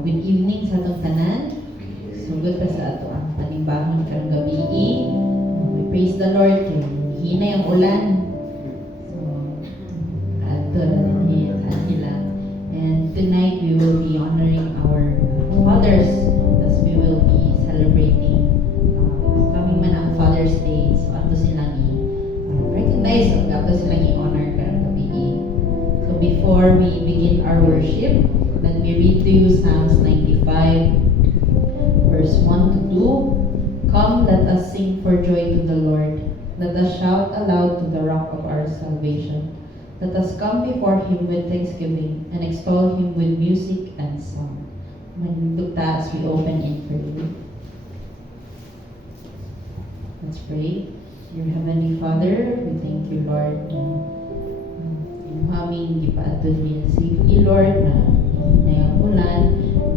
Good evening sa atong tanan. Sugod pa sa ato ang panibahon karong gabi. We praise the Lord. Hinay ang ulan. So, ato nila. And tonight we will be honoring our fathers as we will be celebrating coming man ang Father's Day. So ato silang recognize o ato silang i-honor karong gabi. So before we begin our worship, let me read to you Psalms 95, verse 1 to 2. Come, let us sing for joy to the Lord. Let us shout aloud to the rock of our salvation. Let us come before Him with thanksgiving and extol Him with music and song. Manitugta as we open in prayer. Let's pray. Dear Heavenly Father, we thank you, Lord, in aming gipaatod din safety, Lord, na ang ulan.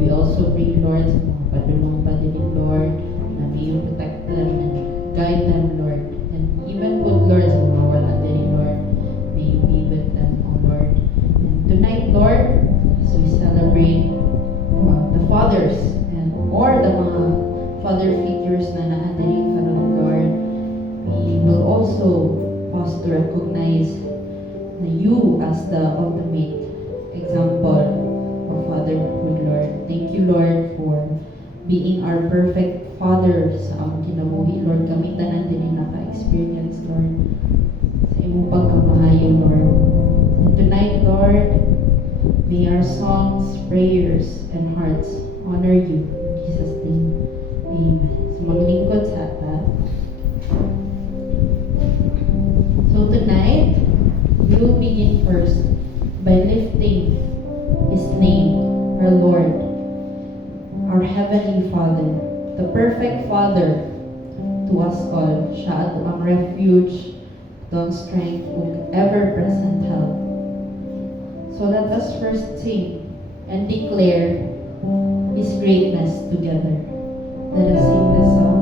We also pray, Lord, sa mga padulong pa din, Lord, na may you protect them and guide them, Lord. And even put, Lord, sa mga wala din, Lord, may you be with them, oh Lord. And tonight, Lord, as we celebrate the fathers or the mga father figures na naandali karong, Lord, we will also pause to recognize na you as the ultimate example of fatherhood, Lord. Thank you, Lord, for being our perfect Father sa among kinabuhi, Lord. Kami tanan din naka-experience, Lord, sa imong pagkamahayo, Lord. And tonight, Lord, may our songs, prayers, and hearts honor you. In Jesus' name, amen. So maglingkod sa ata. So tonight, we will begin first by lifting His name, our Lord, our Heavenly Father, the perfect Father to us all. Siya ato ang refuge, ato ang strength, ug ever-present help. So let us first sing and declare His greatness together. Let us sing this song.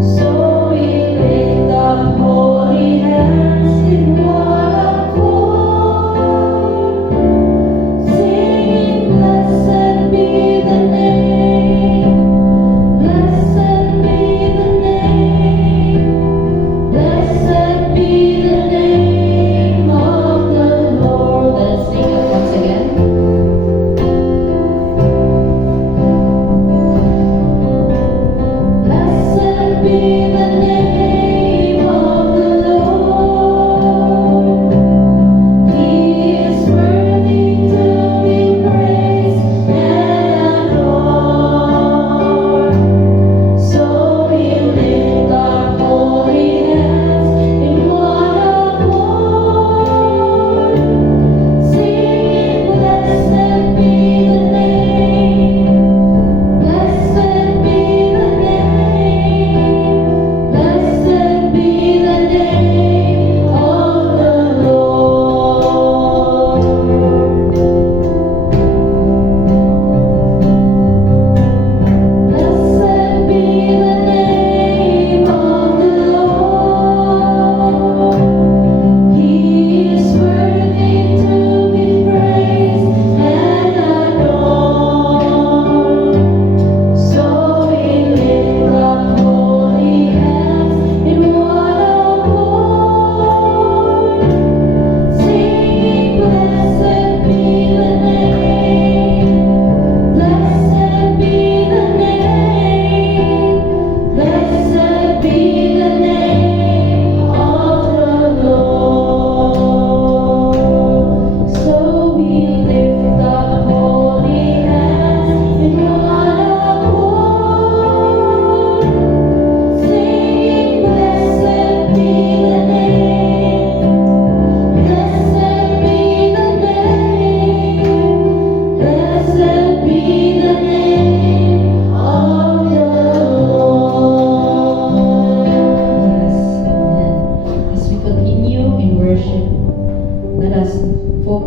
So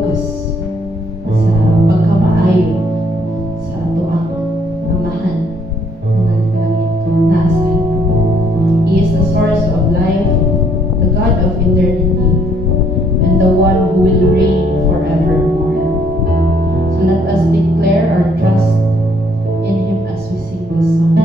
focus sa pagkamaayo sa ato ang amahan ng langit nasa. He is the source of life, the God of eternity, and the one who will reign forevermore. So let us declare our trust in Him as we sing this song.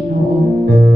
Ginoo.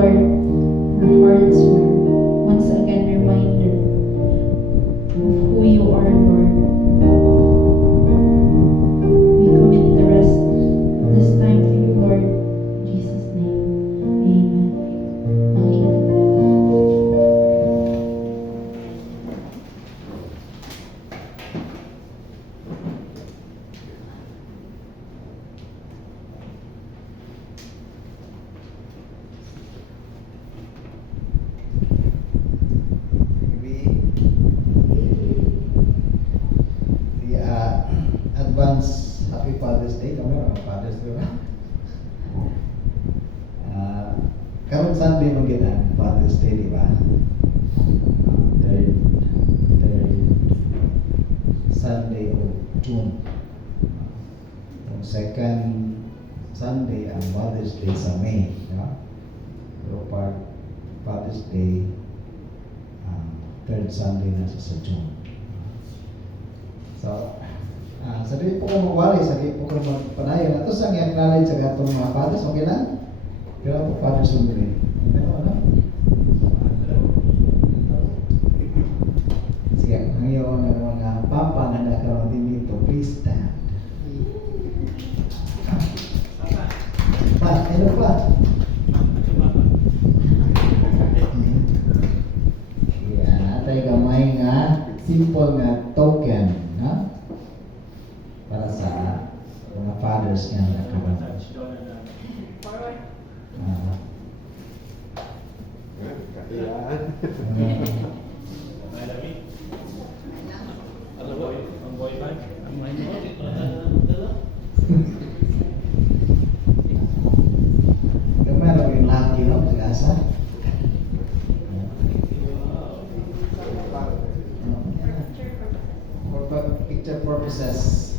Lord, our hearts were once again reminded of who you are, Lord. We commit the rest of this time to you, Lord. In Jesus' name, amen. Amen. Advance Happy Father's Day. Kami mga Father's Day ba? Karon Sunday mo ang Father's Day, di ba? Third Sunday of June. Yung second Sunday ang Mother's Day sa May, di ba? Pero Father's Day third Sunday na sa June. So, sa dili po ko mawali, sa dili po ko magpanayon. Ito sa i-acknowledge sa gatong mga fathers, okay lang? Pero po fathers umili. Pero ano? Sige, ngayon ang mga papa na nakaroon din dito, please stand. Pa, ano pa? Yan, atay gamay nga, simple nga token, ha? Para sa mga fathers nga nakaroon. Gamay raw yung laki, no? Pag-asa. For picture purposes.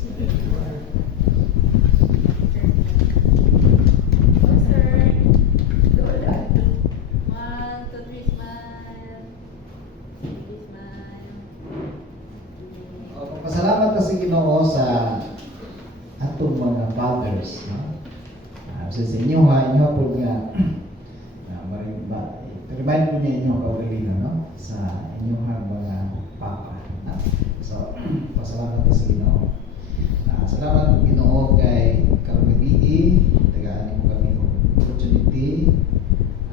Pasalamat kasi Ginoo sa atong mga fathers, no? Sa inyo ha, inyo po nga remind mo niya inyo kaugalino, no? Sa inyong mga papa, no? So, pasalamat sa Ginoo. Salamat Ginoo kay Karumibii, tagaan mo kami opportunity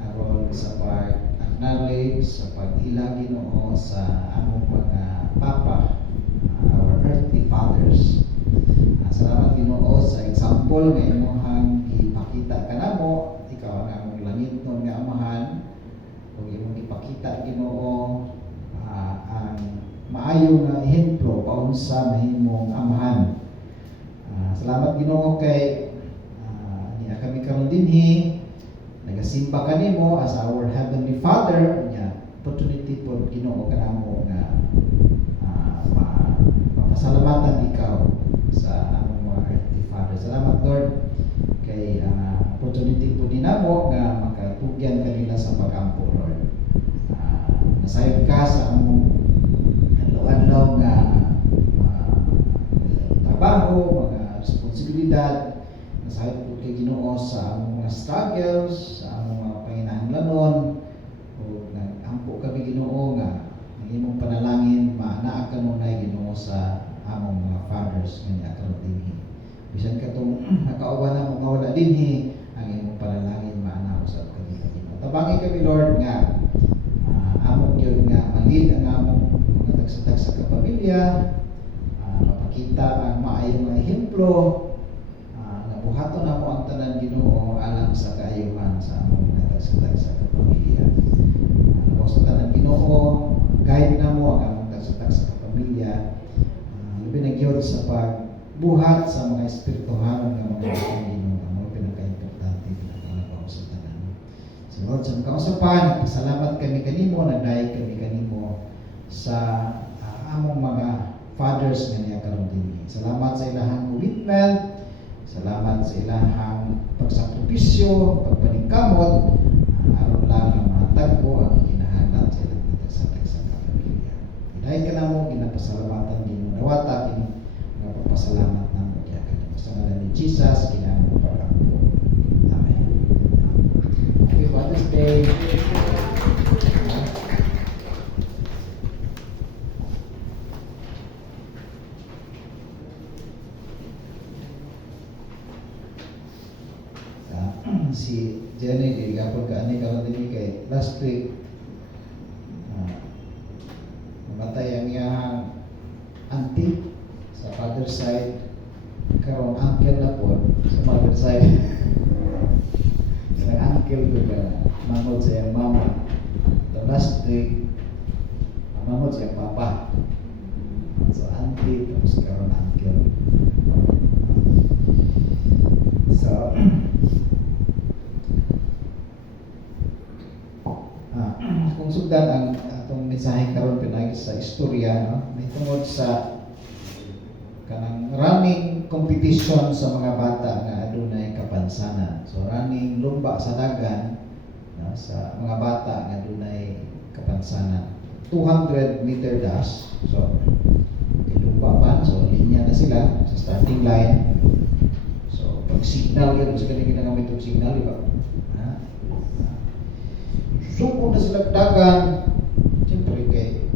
aron sa pag-acknowledge, sa pag-ila Ginoo sa among mga papa, our earthly fathers. Salamat Ginoo sa example nga imong ipakita kanamo, ikaw ang among langitnon nga amahan, ug imong ipakita Ginoo ang maayo nga ehemplo paunsa mahimong amahan. Salamat Ginoo kay niya kami karon dinhi nagasimba kanimo as our heavenly Father, nya opportunity po Ginoo kanamo nga mapasalamatan ikaw sa among mga earthly Father. Salamat Lord kay opportunity po dinamo nga makatugyan kanila sa pag-ampo Lord. Nasayod ka sa among adlaw-adlaw nga trabaho, mga responsibilidad. Nasayod po kay Ginoo sa among mga struggles, sa among mga panginahanglanon, o nag-ampo kami Ginoo nga ang imong panalangin maanaa kanunay Ginoo sa among mga fathers nga niya dinhi. Bisan katong nakauban na mga wala dinhi, ang imong panalangin maanaa sa kanila Ginoo. Tabangi kami Lord nga among gyud nga malid ang among mga tagsa-tagsa ka pamilya, mapakita ang maayong nga ehemplo, nabuhaton na mo ang tanan Ginoo alang sa kaayuhan sa among mga tagsa-tagsa ka pamilya. Sa tanan Ginoo, guide na mo ang among tagsa-tagsa ka pamilya. Labi na gyud sa pagbuhat sa mga espirituhanon nga mga Ginoo, ang mga pinaka-importante pinaka sa tanan. So Lord, sa kausapan, salamat kami kanimo, nagdayeg kami kanimo sa among mga fathers nga niya karon dinhi. Salamat sa ilahang commitment, salamat sa ilahang pagsakripisyo, pagpaningkamot, aron lang ang matag ko ang kinahanglan sa ilang tagsa-tagsa ka pamilya. Dahil ka na mo, ginapasalamatan din mo nawata, pinapapasalamat na mo kaya kanimo. Sa ngalan ni Jesus, kinahanglan pag-ampo. Amen. Happy Father's Day. birthday. Si Jenny, di kapag kaani ka din kay last week, namatay ang iyang auntie sa father side, karon uncle na po sa mother side. Ang uncle ko ka, mamod sa iyang mama. The last week, mamod sa iyang papa. So auntie, tapos karon uncle. So, kung sugdan ang atong mensahe karon pinagi sa istorya, no? May tungod sa kanang running competition sa mga bata nga adunay kapansanan. So running lumba sa dagan, no? Sa mga bata nga adunay kapansanan. 200 meter dash. So lumba pa, so linya na sila sa starting line. So pag signal yun, mas galing ginagamit yung signal, di ba? Suko na sila dagan, siyempre kay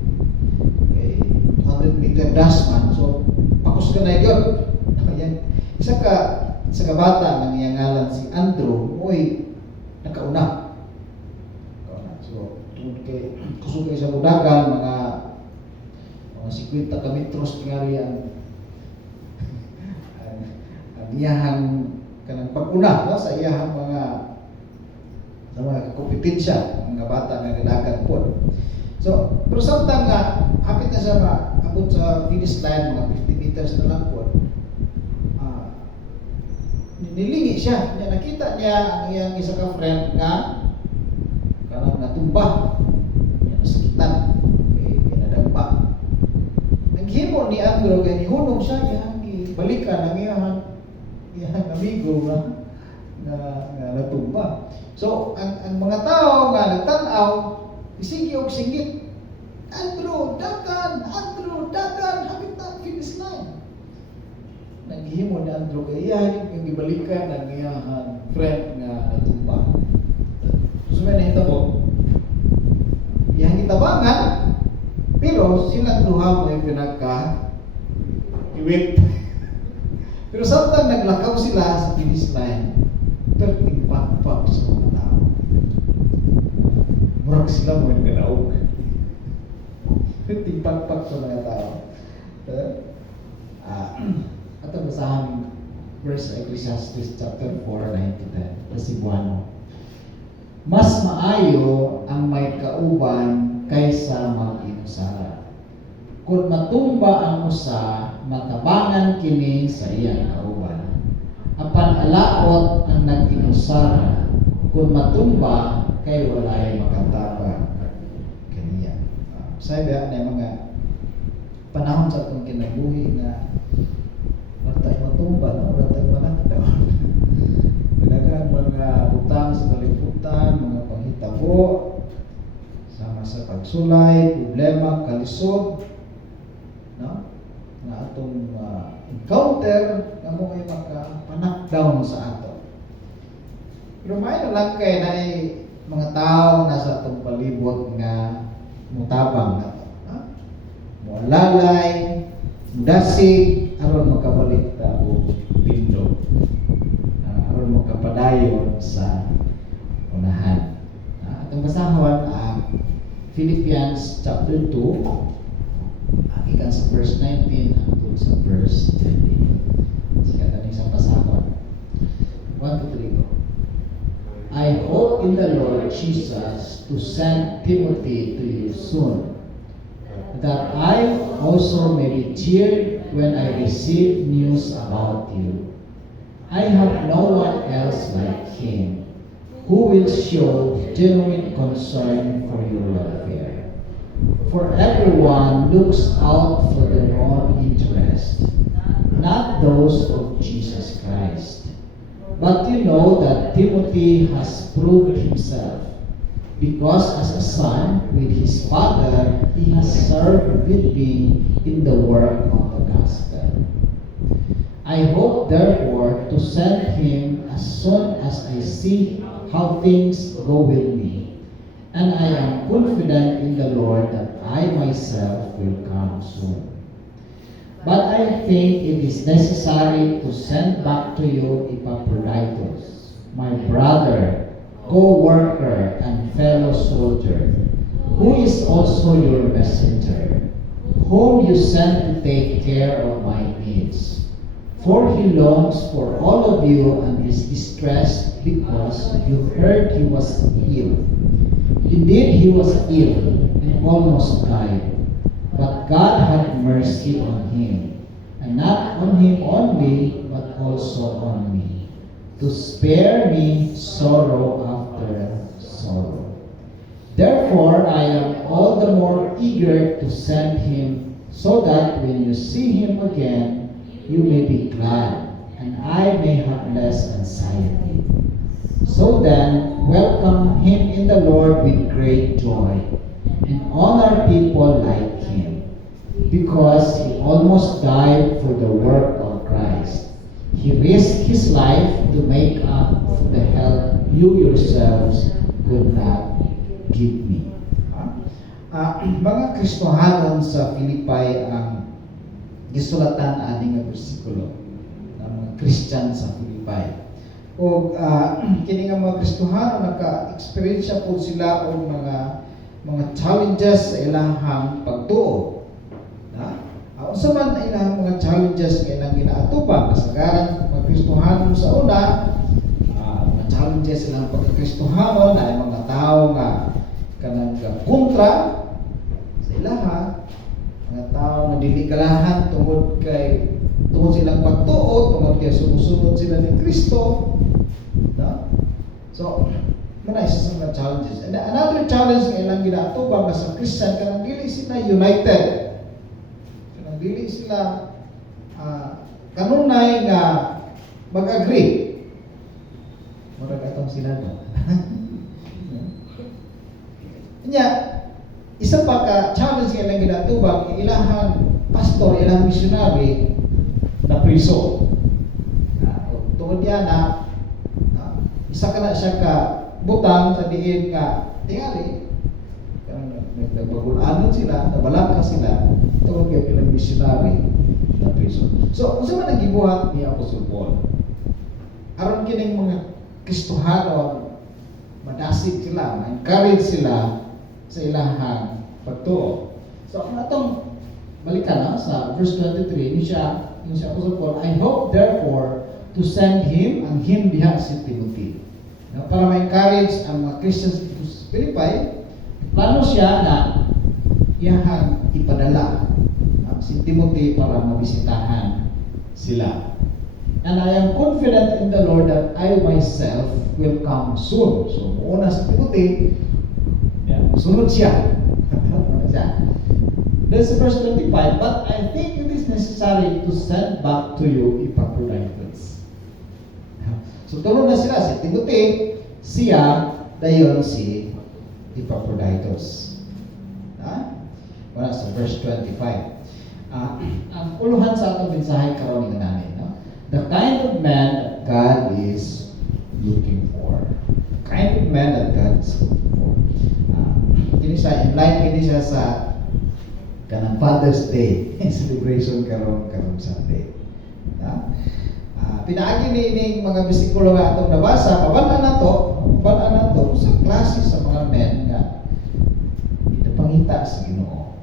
200 meter dash man, so pakus ka na yun. Isa ka bata ng iyang ngalan si Andrew, oy, nakauna. So, tungkol kay kusugay sa budagan, mga 50 ka metros tingali ang iyahang kanang pag-una sa iyahang mga kompetensya, mga bata nga nadagan po. So, pero samtang nga, hapit na siya maabot sa finish line, mga 50 meters na lang po, nilingi siya. Nakita niya ang iyang isa ka friend nga karang natumba. Nasakitan. Nadampa. Naghimo ni Andrew, kaya nihunong siya, balikan ang iyang amigo na natumba. So, ang mga tao nga nagtanaw, isigi og singgit, Andrew, dagan, hapit na finish line. Naghimo ni Andrew kay yung gibalikan ang iyang friend nga natumba. So, may nahitabo, iyang itabangan, pero silang duha mo yung pinagka-iwit. Pero samtang naglakaw sila sa finish line, perting pakpak sa mga tao. Murag sila mo yung ganaog. Perting pakpak sa mga tao. At ang basahan verse sa Ecclesiastes chapter 4:9-10. Cebuano. Mas maayo ang may kauban kaysa mag-inusara. Kung matumba ang usa, matabangan kini sa iyang kauban. Apan alaot ang nag-inusara, kung matumba kay walay makatabang kaniya. Sabi na mga panahon sa itong kinabuhi na wala tayo matumba, no? Wala tayo manakdaw. Pinagang mga utang sa kaliputan, mga panghitabo, sama sa pagsulay, problema, kalisod, no? Na atong encounter na mo ay makapanakdown sa ato. Pero may na lang kay na mga tao nasa atong palibot nga mutabang na to. Mualalay, mudasig, aron makabalik ta o pindo. Aron makapadayon sa unahan. Atong basahon ang Philippians chapter 2, ikan sa verse 19 hangtod sa verse 20. Sige, taning sa basahon. 1 to 3 go. I hope in the Lord Jesus to send Timothy to you soon, that I also may be cheered when I receive news about you. I have no one else like him, who will show genuine concern for your welfare. For everyone looks out for their own interest, not those of Jesus Christ. But you know that Timothy has proved himself, because as a son with his father, he has served with me in the work of the gospel. I hope therefore to send him as soon as I see how things go with me. And I am confident in the Lord that I myself will come soon. But I think it is necessary to send back to you Epaphroditus, my brother, co-worker, and fellow soldier, who is also your messenger, whom you sent to take care of my needs. For he longs for all of you and is distressed because you heard he was ill. Indeed, he was ill and almost died. But God had mercy on him, and not on him only, but also on me, to spare me sorrow after sorrow. Therefore, I am all the more eager to send him, so that when you see him again, you may be glad, and I may have less anxiety. So then, welcome him in the Lord with great joy, and honor people like him, because he almost died for the work of Christ. He risked his life to make up for the help you yourselves could not give me. Mga Kristohanon sa Philippi ang gisulatan aning nga bersikulo ng mga Christian sa Philippi. O kini nga mga Kristohanon naka-experience po sila og mga challenges sa ilahang pagtuo. Unsa man ang ilang mga challenges nga ilang ginaatubang kasagaran mga Kristohanon sa una, mga challenges ilang pagka-Kristohanon ay mga tao nga kanang kontra sa ilaha, mga tao nga dili galahan tungod silang pagtuo, tungod kay sumusunod sila ni Kristo. No? So, muna isa sa mga challenges. And another challenge nga ilang ginaatubang nga sa Christian kanang dili sila united. Kanang dili sila kanunay nga mag-agree. Murag atong sila no. Nya, isa pa ka challenge nga ilang ginatubang ilahang pastor, ilang missionary na priso. Tungod yan na isa ka na siya ka butang sa diin nga tingali nagpagulanon sila, nabalaka sila tungod kay ilang missionary na priso. So, unsa man ang gibuhat ni Apostle Paul? Aron kining mga Kristohanon madasig sila, ma-encourage sila sa ilahang pagtuo. So, kung atong balikan sa verse 23, yung siya Apostle Paul, I hope therefore to send him, ang him diha si Timothy. Para ma-encourage ang mga Christians dito sa Philippi, plano siya na iyahang ipadala si Timothy para mabisitahan sila. And I am confident in the Lord that I myself will come soon. So, una si Timothy, sunod siya. That's verse 25. But I think it is necessary to send back to you Epaphroditus. So tulong na sila si Timothy, siya, dayon si Epaphroditus. Wala sa verse 25. Ang uluhan sa atong mensahe karon nga namin, no? The kind of man that God is looking for. Kind of man that God is looking for. Kini siya, in line kini siya sa kanang Father's Day celebration karon Sunday. Pinaagi ni mga bersikulo nga atong nabasa, pabalaan na to sa klase sa mga men nga ipangita sa Ginoo.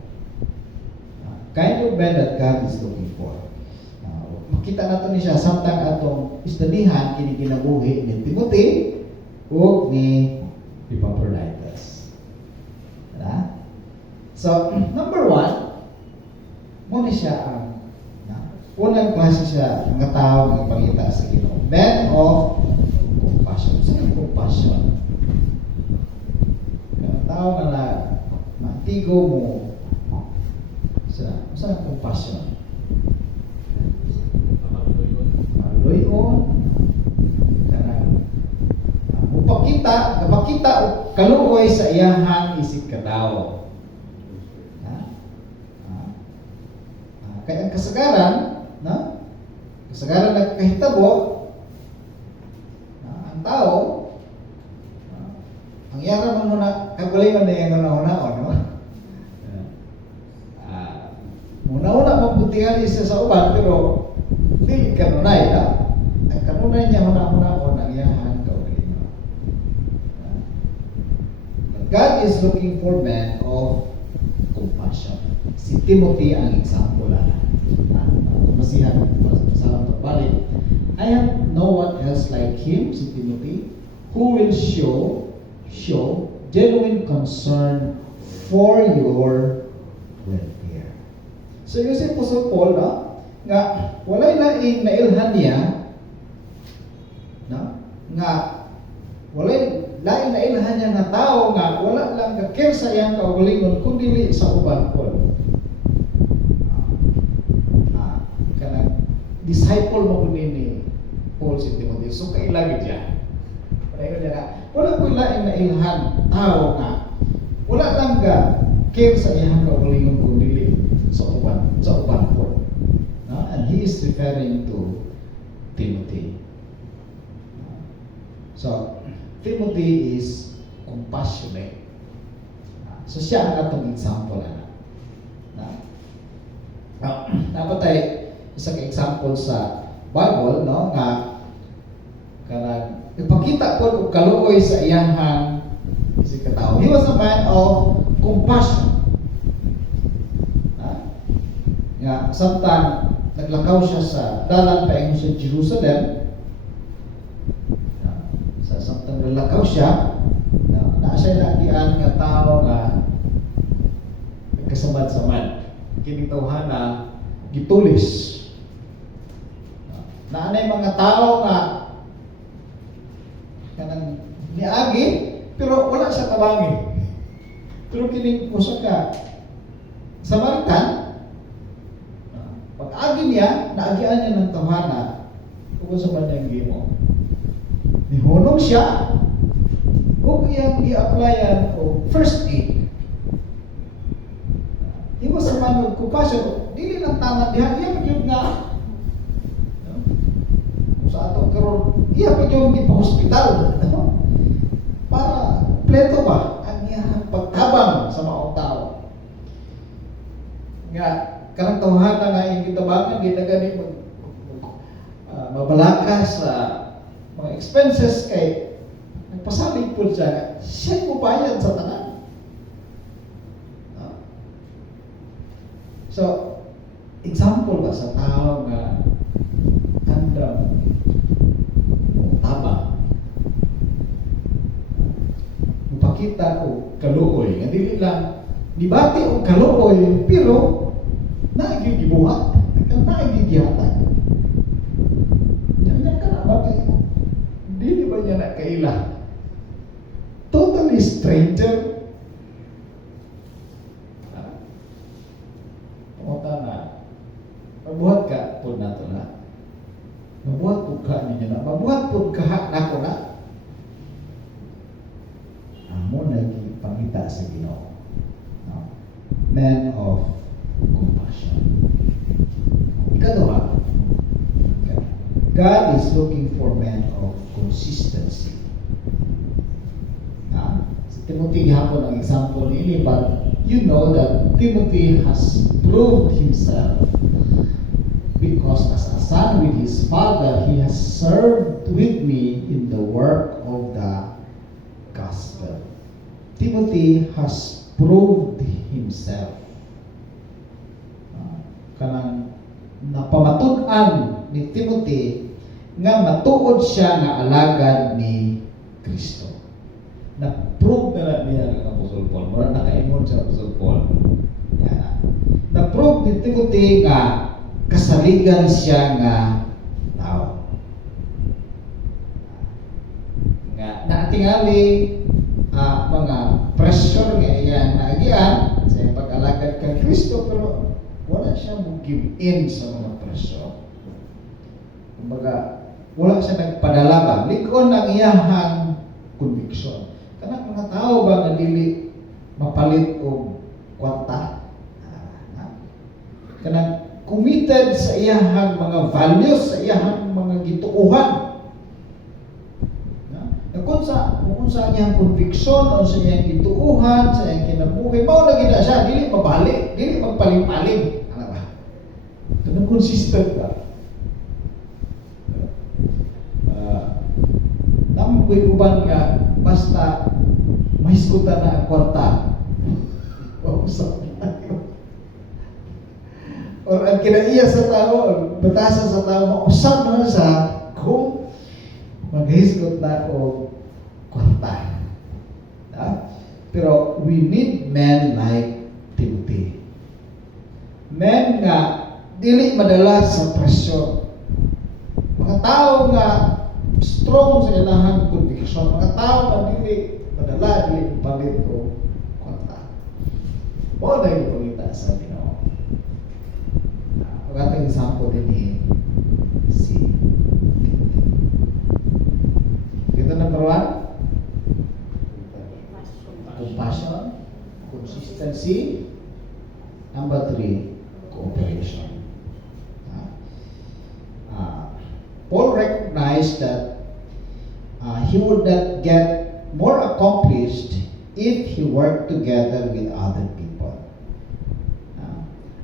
Kind of man that God is looking for. Makita nato ni siya samtang atong istudihan kini kinabuhi ni Timothy ug ni Epaphroditus. So, number one, muna siya ang unang klase siya mga tao nga ipangita sa Ginoo. Man of compassion. Saan yung compassion? Mga tao nga matigo mo saan ang compassion? Maluyon. Mupakita o kaluoy sa iyahang isip katao. Kaya ang kasagaran, kasagaran nagkahitabo na ang tao ang yaran mo muna kagalingan na yung una-una no? Una-una mabutihan isa sa uban pero dili kanunay ang kanunay niya una-una o nagyahan kagalingan. God is looking for men of compassion. Si Timothy ang example masihan sa pagbalik. I have no one else like him, si Timothy, who will show genuine concern for your welfare. So yung si Apostle Paul nga walay laing nailhan niya nga walay lain na ilhan niya nga tao nga wala lang ka-care sa iyang kaugalingon kundi sa uban Paul. Kanang disciple mo ni Paul si Timothy. So kailagid siya. Pareho niya nga wala ko lain na ilhan tao nga wala lang ka care sa iyang kaugalingon kundi sa uban Paul. And he is referring to Timothy. So Timothy is compassionate. So siya ang atong example dapat ay isa ka example sa Bible nga kanang ipakita ko og kaluoy sa iyang si katao. He was a man of compassion. Nga samtang naglakaw siya sa dalan paingon sa Jerusalem, samtang nalakaw siya, na siya nagian nga tao nga nagkasamad-samad. Kining tawhana gitulis. Naanay mga tao nga kanang niagi pero wala siya tabangi. Pero kining usa ka Samaritan, pag-agi niya, naagian niya ng tawhana kung sa man niyang gimo. Nihunong siya kung iyang i-applyan o first aid. He was a man of compassion. Dili lang tama diha. Iya pa nga sa atong karon, iya pa yung ipa-hospital para pleto ba ang iyang pagtabang sa maong tao. Nga karang tawhana nga yung kitabangan ginagani mabalaka sa mga expenses kay nagpasalig po siya mo bayad sa tanan. So example ba sa tao nga handang tama mupakita o kaluoy nga dili lang dibati o kaluoy pero naigibuhat naigigihatag yan ka na ba kayo dili ba niya na kaila totally stranger pumunta na mabuhat ka po nato na mabuhat po ka ninyo na mabuhat po ka na ko na amo nagpangita sa Ginoo man of compassion. Ikaduha, God is looking for men of consistency. Si Timothy gihapon ang example nini, but you know that Timothy has proved himself because as a son with his father, he has served with me in the work of the gospel. Timothy has proved himself. Kanang napamatud-an ni Timothy nga matuod siya nga alagad ni Kristo. Na-prove na niya ang Apostle Paul. Mura nakaingon siya Apostle Paul. Na-prove ni Timothy nga kasaligan siya nga tao. Nga naatingali mga pressure nga iyan naagian sa pag-alagad kay Kristo pero wala siya mag-give in sa mga pressure. Kumbaga, wala siya nagpadala ba? Likon ang iyahang conviction. Kanang mga tao ba nga dili mapalit o kwarta? Kanang kumita committed sa iyahang mga values, sa iyahang mga gituuhan. Kung sa iyang conviction, o sa iyang gituuhan, sa iyang kinabuhi, mao na gina siya, dili mabalik, dili magpaling-paling. Ano ba? Ganun consistent ba? Namoy uban nga, basta mahiskutan na ang kwarta. Or ang kinaiya sa tao, batasan sa tao, mausap na siya kung maghiskot na o kwarta. Pero we need men like Timothy. Men nga dili madala sa presyon. Mga tao nga strong sa ilahang conviction. Mga tao nga dili madala, dili palit o kwarta. Mo na yung pangita sa Ginoo. Pagkatang example din ni si Timothy. Kita number 1, compassion, consistency. Number 3, cooperation. Paul recognized that he would not get more accomplished if he worked together with other people.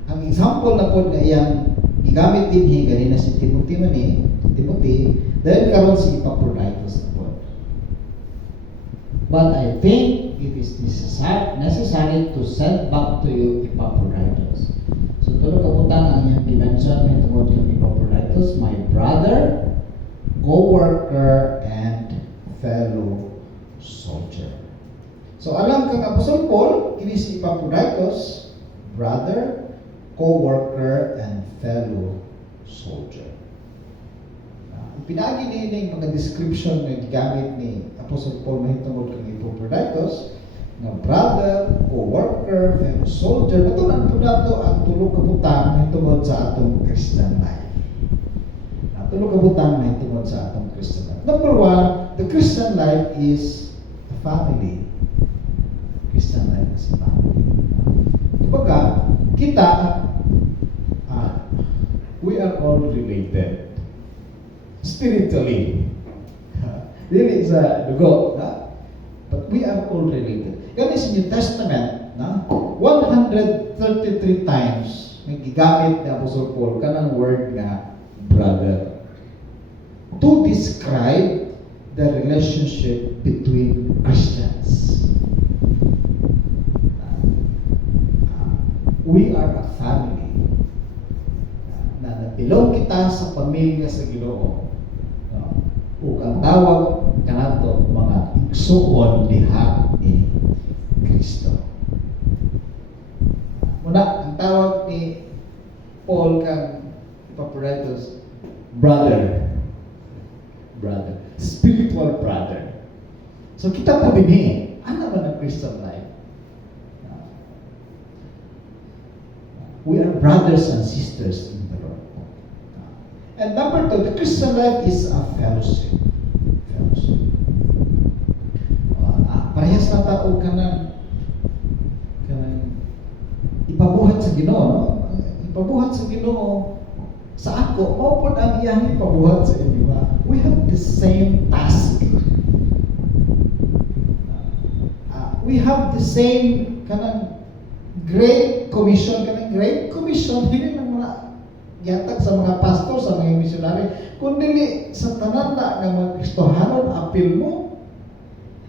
Ang example na po na iyang igamit din hingga na si Timothy, dahil karon si Epaphroditus na po. But I think it is necessary to send back to you Epaphroditus. So tulog kabutang ang iyang dimension may tungod kang Epaphroditus, my brother, co-worker, and fellow soldier. So alam kang Apostle Paul, kini si Epaphroditus, brother, co-worker, and fellow soldier. Pinagi nining mga description na gigamit ni Apostle Paul mahitungod kang Epaphroditus nga brother, co-worker, fellow soldier. Matunan po nato ang tulo ka butang mahitungod sa atong Christian life. Tulo ka butang mahitungod sa atong Christian life. Number 1, the Christian life is a family. Christian life is a family. Kumbaga, kita we are all related spiritually. Dili sa dugo, but we are all related. Yan is New Testament, 133 times may gigamit ni Apostle Paul kanang word nga brother to describe the relationship between Christians. We are a family. Na nabilong kita sa pamilya sa Ginoo. Ug ang tawag kanato mga igsuon diha ni Kristo. Muna ang tawag ni Paul kang Epaphroditus, brother, spiritual brother. So kita po din ano ba ang Christian life? We are brothers and sisters in the Lord. And number 2, the Christian life is a fellowship. Parehas na tao kanang ipabuhat sa Ginoo, no? Ipabuhat sa Ginoo sa ako, o po ang iyang ipabuhat sa inyo. We have the same task. We have the same kanang Great Commission, hindi lang mga yatag sa mga pastor, sa mga missionary, kundi sa tanan na ng mga Kristohanon, apil mo.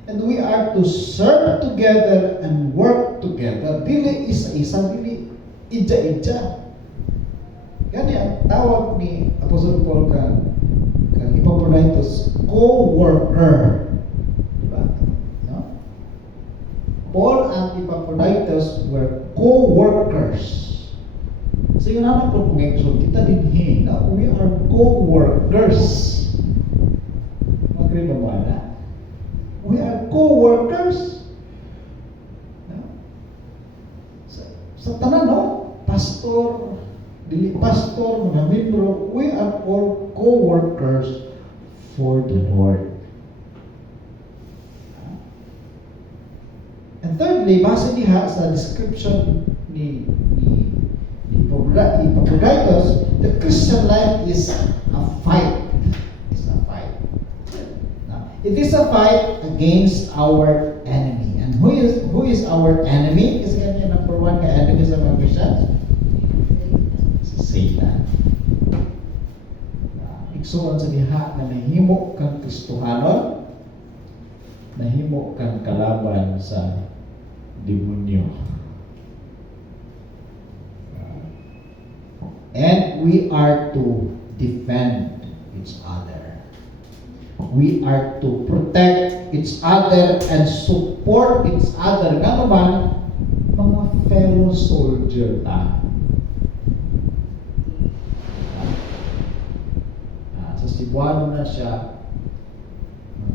And we are to serve together and work together. Dili isa-isa, dili idja-idja. Gani ang tawag ni Apostle Paul kang Epaphroditus, co-worker. Diba? No? Paul and Epaphroditus were co-workers. So yun naman po pag-exod, kita din na we are co-workers. Magre naman na. We are co-workers. No? Sa tanan, no? Pastor, dili pastor, mga membro, we are all co-workers for the Lord. And thirdly, base diha sa description ni Epaphroditus, The Christian life is a fight. It's a fight. Now, it is a fight against our enemy. And who is our enemy? Kasi kanya number one ka enemy sa mga Christians? Si Satan. Igsuon sa diha na nahimo kang Kristohanon, nahimo kang kalaban sa demonyo. And we are to defend each other. We are to protect each other and support each other. Nga naman, mga fellow soldier ta. Sa Cebuano na siya,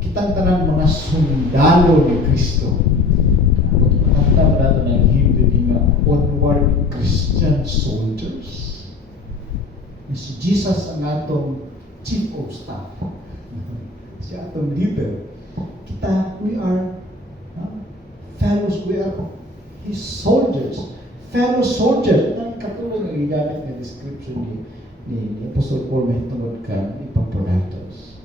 kitang tanan mga sundalo ni Kristo. Kanta mo nato ng hindi nga onward Christian soldiers. Si Jesus ang atong chief of staff. Si atong leader. Kita, we are fellows, we are his soldiers. Fellow soldiers. Ang katulong ang igamit na description ni Apostle Paul may tungod ka Epaphroditus.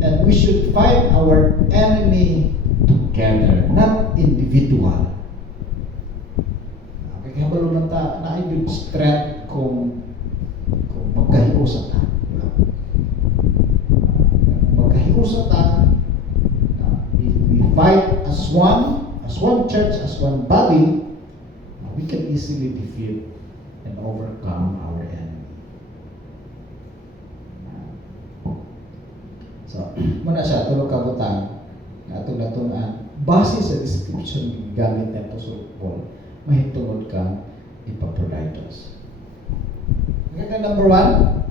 And we should fight our enemy together, not individual. Kaya balo man ta na ay yung strength kung magkahiusa ta. Magkahiusa ta. If we fight as one church, as one body, we can easily defeat and overcome our enemy. So, muna siya, tulog kabutang, atong natunan, base sa description ng gamit ng Apostle Paul, mahitungod ka Epaphroditus. Hanggang number 1,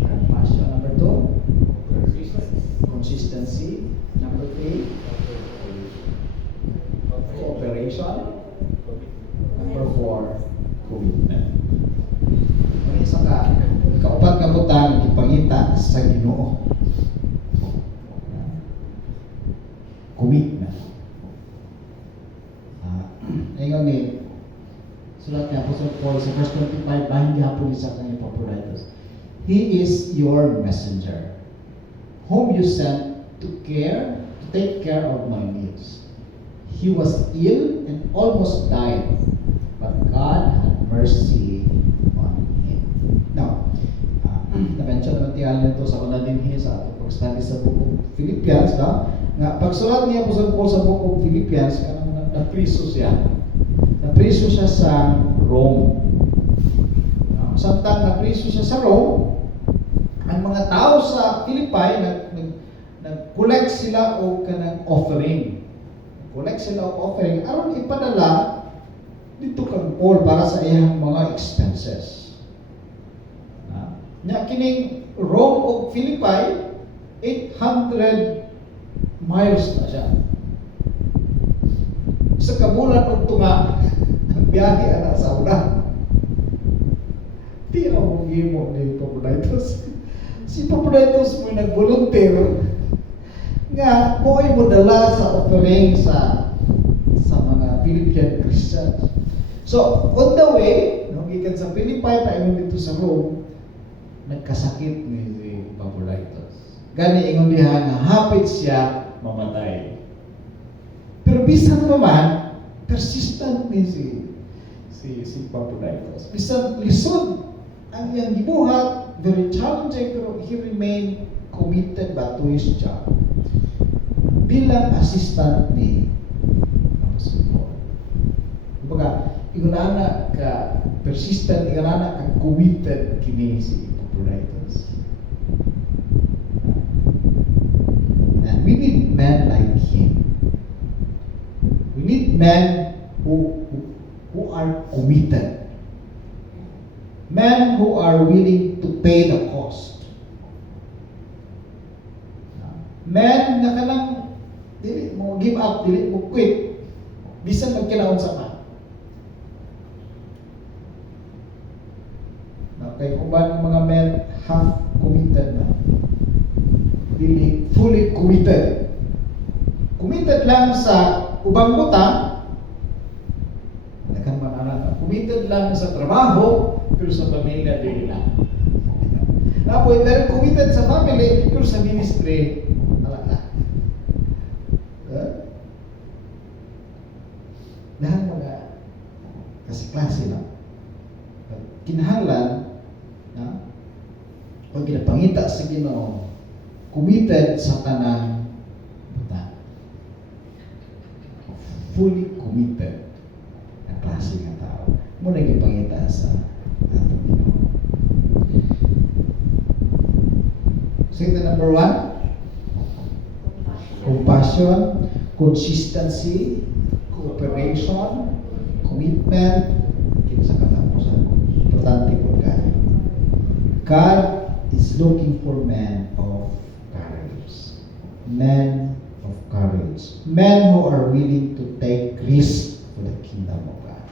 compassion. Number 2, consistency. Number 3, cooperation. Number 4, commitment. Ang isa ka, kaupat ka butang, ipangita sa Ginoo. Commitment. Ngayon ni sulat ni Apostle Paul sa verse 25, bahin gihapon isa kang Epaphroditus. He is your messenger, whom you sent to take care of my needs. He was ill and almost died, but God had mercy on him. Now, na-mention naman tiyalan nito sa una din sa atong pag-study sa book of Philippians, nga pagsulat niya Apostle Paul sa book of Philippians, napriso siya. Napriso siya sa Rome. Samtang napriso siya sa Rome, ang mga tao sa Philippi nag-collect sila o kanang offering. Collect sila o offering aron ipadala dito kang Paul para sa iyang mga expenses. Nya kining Rome o Philippi 800 miles na siya. Sa kabulan og tunga ang biyahe ana sa una. Di ako gimo ni Epaphroditus. Si Epaphroditus mo nag-volunteer nga mo'y modala sa offering sa mga Philippian Christians. So, on the way, gikan sa Philippi paingon dito sa Rome, nagkasakit ni Epaphroditus. Gani ingon diha nga hapit siya mamatay. Pero bisan naman, persistent ni si Epaphroditus. Bisan lisod ang iyang gibuhat, very challenging, pero he remained committed ba to his job bilang assistant ni Apostle Paul. Kumbaga, igunana ka persistent, igunana ka committed kini si Epaphroditus. And we need men like him. We need men who are committed. Men who are willing to pay the cost. Men na kanang dili mo give up, dili mo quit. Bisan magkinaon sa ka. Kay uban ng mga men half committed na. Dili fully committed. Committed lang sa ubang butang. Committed lang sa trabaho, pero sa pamilya dili lang. Napoy very committed sa family, pero sa ministry wala na. Dahil mga kasi klase lang. Kinahanglan na pag ginapangita sa Ginoo, committed sa tanang buta. Fully committed na klase nga tao. Muna ipangita sa atong Ginoo. Second, number 1, compassion, consistency, cooperation, commitment, sa katapusan. Importante po kayo. God is looking for men of courage. Men of courage. Men who are willing to take risks for the kingdom of God.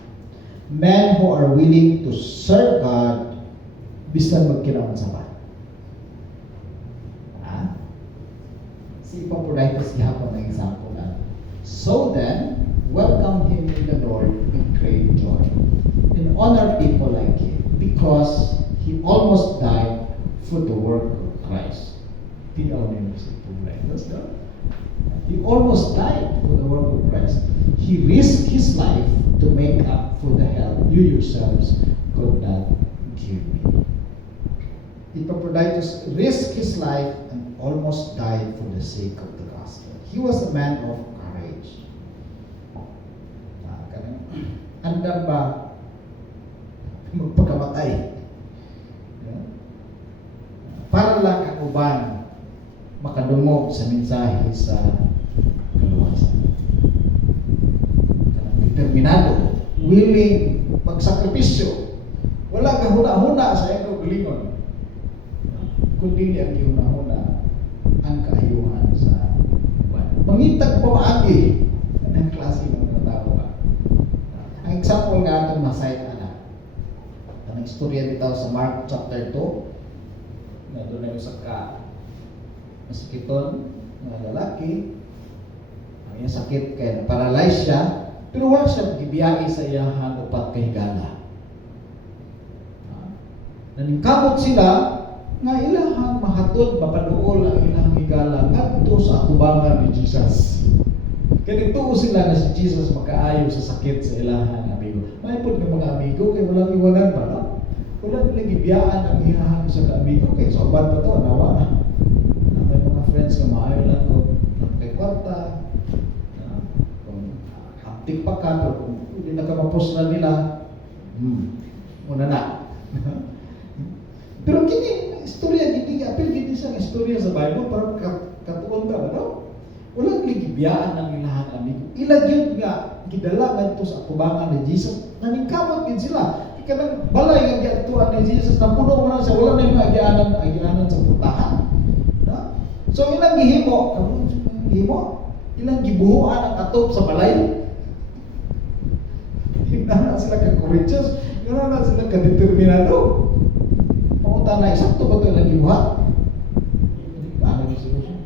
Men who are willing to serve God bisan magkinaon sa ba. Si Epaphroditus gihapon ng example na. So then, welcome him in the Lord with great joy. And honor people like him because he almost died for the work of Christ. He almost died for the work of Christ. He risked his life to make up for the help you yourselves could not give me. Epaphroditus risked his life and almost died for the sake of the gospel. He was a man of courage. Andam ba magpakamatay? Para lang ang uban makadungog sa mensahe sa kaluwasan. Determinado, willing magsakripisyo. Wala ka huna-huna sa iyong kalingon. Kundi ang huna-huna ang kaayuhan sa uban. Mangitag pawaagi ang klase ng tao ba. Ang example nga itong masayt anak. Ang istorya dito sa Mark chapter 2, na doon na yung masakiton na lalaki, ang iyang sakit kaya paralyze siya, pero wala siya gibiyai sa iyang upat kay higala. Naningkamot sila nga ilahang mahatod mapanuol ang ilang higala ngadto sa atubangan ni Jesus. Kaya nagtuo sila na si Jesus makaayo sa sakit sa ilahang amigo. May po ng mga amigo kaya walang iwanan ba, no? Walang nagibiyaan ang ihahang sa amigo kaya sobat pa to, nawa na. May mga friends na maayo lang kung kay kwarta, kung aptik pa ka, pero kung hindi nakamapos na nila, muna na. Pero kini istorya gini apil gini sa istorya sa Bible para katuon ta no. Walang ligibiyaan ang ilahang amigo. Ilagyod nga gidala ngadto sa kubangan ni Jesus. Naningkamot gid sila. Kanang balay nga giadtuan ni Jesus na puno man siya wala na yung agianan sa putahan. No? So ilang gihimo, ilang gibuhuan ang atop sa balay. Hindi sila ka-courageous, hindi sila ka-determinado. Pamunta na isakto ba ito ilang gibuhat? Ano yung solution?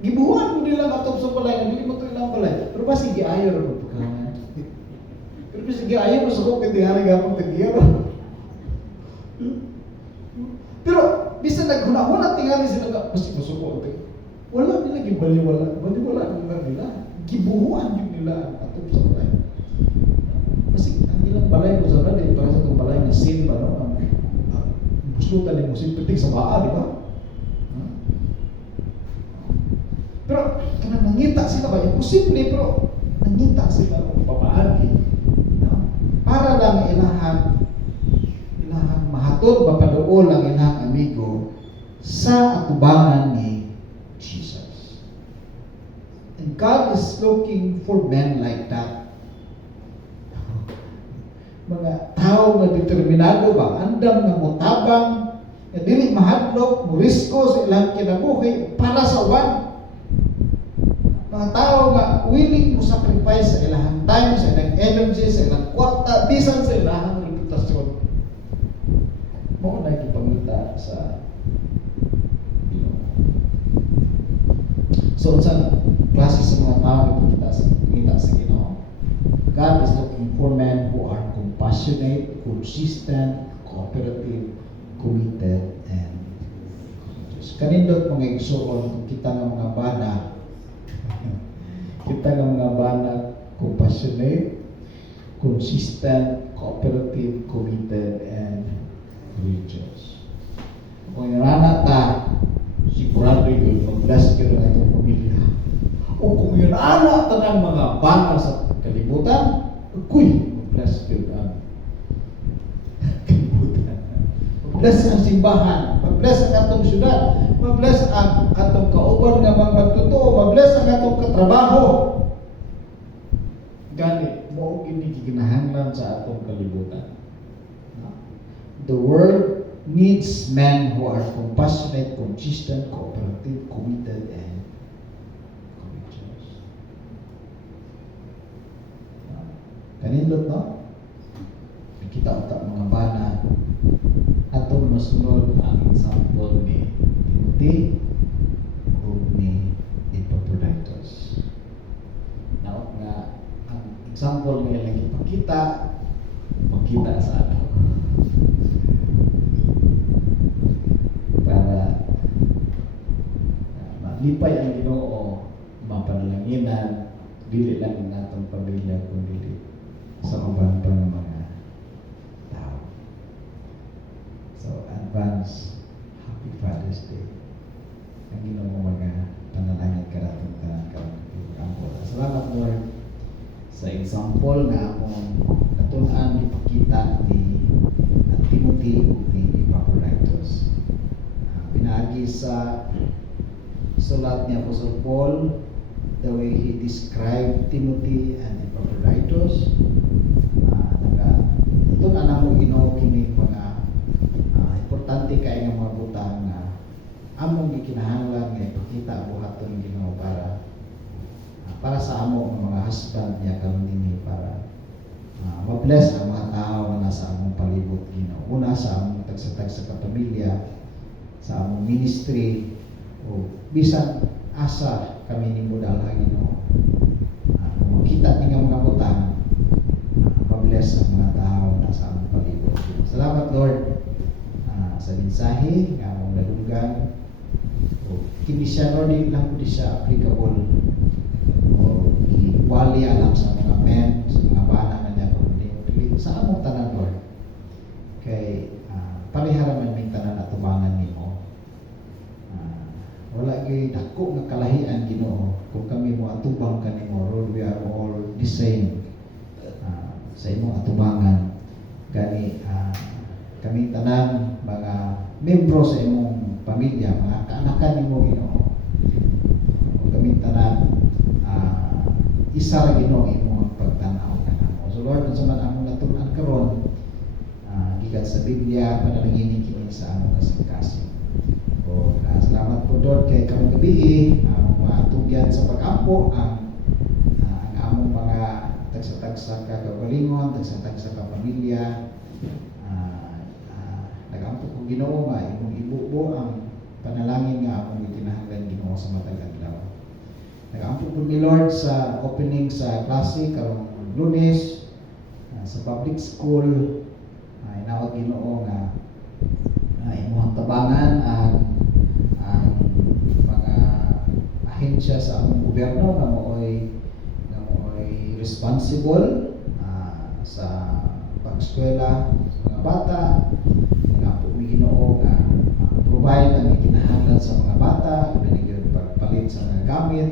Gibuhan mo nilang atop sa balay, hindi mo ito ilang balay. Pero ba sige ayaw na magpagkaman? Pero ba sige ayaw mo sa kong hindi gapang tagiyaro. Pero bisa naghuna-huna tingali sila ka, basta masuko ito. Wala nila gibaliwala nila. Gibuhuan yung nila atop sa balay. Kasi ang ilang balay mo sa balay, para sa itong balay na sin ba, no? Buslutan ni mo, simpitik sa baa, di ba? Pero, kanang nangita sila ba? Imposible, pero nangita sila kung papaagi. No? Para lang ilahang mahatod, mapadool ang ilahang amigo sa atubangan ni Jesus. And God is looking for men like that. Mga tao na determinado ba, andam na mutabang, na dili mahadlok, murisko sa ilang kinabuhi para sa uban. Mga tao nga willing mo sacrifice sa ilang time, sa ilang energy, sa ilang kwarta, bisan sa ilang reputasyon. Mo na ipangita sa so sa klase sa mga tao ipangita sa Ginoo. God is looking for men who are compassionate, consistent, cooperative, committed, and courageous. Kanindot mga igsoon kung kita nga mga bana, kita nga mga bana compassionate, consistent, cooperative, committed, and courageous. Kung inarana ta, sigurado yun, mag-bless ka rin itong pamilya. O kung yun ana ta ng mga bana sa kalibutan, mag-bless ka rin ang kalibutan. Mag-bless ang simbahan, mag-bless ang atong syudad, mag-bless ang atong kauban nga mga magtotoo, mag-bless ang atong katrabaho. Gani, mo kini giginahanglan sa atong kalibutan. The world needs men who are compassionate, consistent, cooperative, committed, and courageous. Kanindot, no? Kita utak mga bana atong masunod ang example ni Timothy o ni Epaphroditus. Now, nga ang example nga lagi ipakita, magkita sa ato. Para malipay ang Ginoo, mapanalanginan, dili lang ang atong pamilya, kundi sa uban pa ng mga tao. So, advance, Happy Father's Day. Ang Ginoo mga panalangin ka natin tanang salamat Lord sa example na akong natunan ipakita ni Timothy o ni Epaphroditus. Pinagi sa sulat ni Apostle Paul, the way he described Timothy and Epaphroditus. Ito na namo Ginoo kini mga importante kay nga mga butang na among gikinahanglan nga ipakita buhaton Ginoo para sa among mga husband niya karon dinhi para ma-bless ang mga tao na nasa among palibot Ginoo. Una sa among tagsa-tagsa ka pamilya, sa among ministry o bisan asa kami ni modal ha Ginoo. Makita ni nga mga butang ma-bless ang mga tao na sa among palibot. Salamat Lord sa mensahe nga among nadunggan. Kini siya Lord, di lang po siya applicable o iwali alam sa mga men, sa mga bana na niya kundi sa among tanan Lord. Kay pariharaman ning tanan at tubangan nimo. Wala gyud dako nga kalahian Ginoo kung kami mo atubang kanimo Lord, we are all the same sa imong atubangan. Gani kami tanan mga membro sa imong pamilya, mga kaanakan nimo Ginoo. Kami tanan isa ra Ginoo imong pagtan-aw kanamo. So Lord, unsa man among natun-an karon gikan sa Biblia, panalangin kini sa among kasing-kasing. O salamat po Lord kay karong gabi among maatugyan sa pag-ampo ang among mga tagsa-tagsa ka kaugalingon, tagsa-tagsa ka pamilya. Nagampo ko Ginoo nga imong ibubo ang panalangin nga akong itinahanglan Ginoo sa matag adlaw. Nagampo po ni Lord sa opening sa klase karong Lunes sa public school. Inawag Ginoo nga imong tabangan ang mga ahensya sa among gobyerno nga mooy responsible sa pag-eskwela sa mga bata. Nagampo mi Ginoo nga provide ang ikinahanglan sa mga bata, binigyan pagpalit sa mga gamit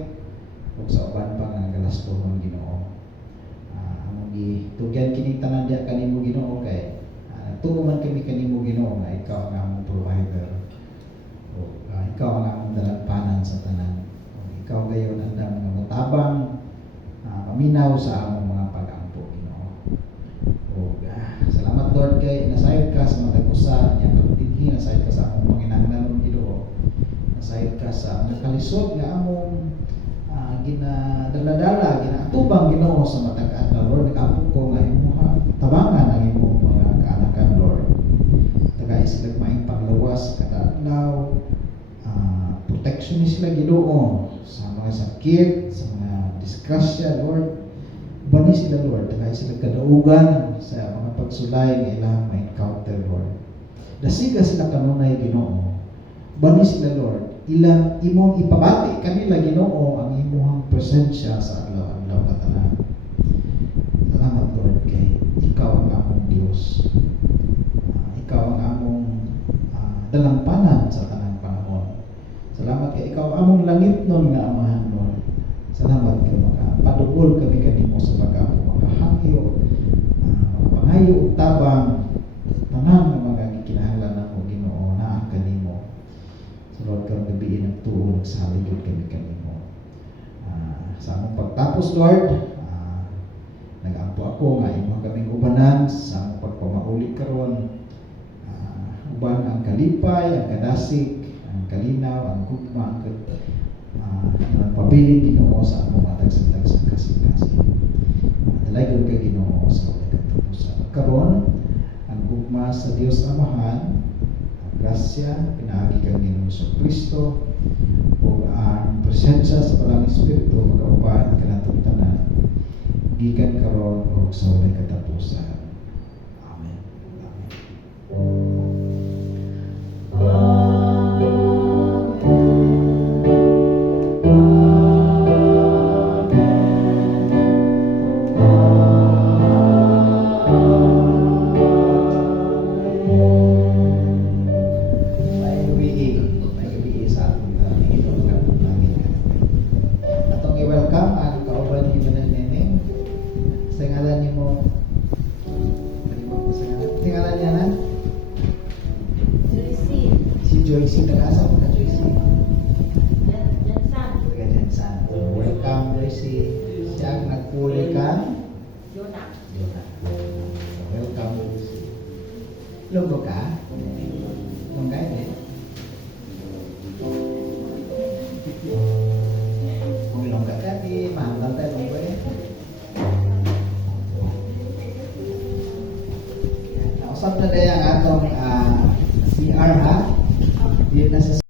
o sa uban pa nga galastohon Ginoo. Among gitugyan kini tanan diha kanimo Ginoo kay tuo man kami kanimo Ginoo nga ikaw ang among provider. O ikaw ang among dalagpanan sa tanan. O ikaw gayon andam nga motabang paminaw sa among mga pag-ampo Ginoo. O salamat Lord kay nasayod ka sa matag usa nya katinhi, nasayod ka sa among panginahanglan Ginoo. Nasayod ka sa nakalisod nga among ginadala-dala, ginaatubang Ginoo sa matag adlaw Lord. Nag-ampo ko nga imong tabangan ang imong mga kaanakan Lord. Taga-islag maing panglawas kada adlaw, protection ni sila Ginoo sa mga sakit, sa mga disgrasya Lord. Bani sila, Lord, kaya sila kadaugan sa mga pagsulay nga ilang ma-encounter, Lord. Dasiga sila kanunay, Ginoo. Bani sila, Lord, ilang imong ipabati kanila, Ginoo, ang imong presensya sa adlaw-adlaw na tanan. Salamat, Lord, kay ikaw ang among Dios. Ikaw ang among dalampanan sa tanang panahon. Salamat kay ikaw ang among langit nun nga Amahan, Lord. Salamat kay makapadugol kami kanimo sa pag-apo, makahangyo, pangayo ug tabang tanan nga mga gikinahanglan namo, Ginoo, naa kanimo. So Lord, karong gabi nagtuo nagsaligod kami kanimo. Sa among pagtapos, Lord, nag-ampo ako nga imo kaming ubanan sa among pagpamauli karon. Uban ang kalipay, ang kadasig, ang kalinaw, ang gugma, ang pabiling, Ginoo, sa among matag sa kasing-kasing. Dalagon ka, Ginoo, sa katapusan. Karon ang gugma sa Dios Amahan, ang grasya, pinaagi kang Ginoong Kristo, o ang presensya sa Palang Espiritu, magauban ka natong tanan, gikan karon o sa walay katapusan. Amen. Amen. Welcome ang kauban ni Manang Neneng. Sa ngalan niyo mo, sa ngalan niya na? Joyce. Si Joyce, nag-asa mo ka Joyce? Jansan. Taga Jansan. Welcome Joyce. Siya ang nagpuli ka? Jonah. Welcome Joyce. Logo ka? Kung kaya eh. Kung ilongga ka, di mahal tayo longgo eh. Nausap na daya ang atong CR ha? Di na sa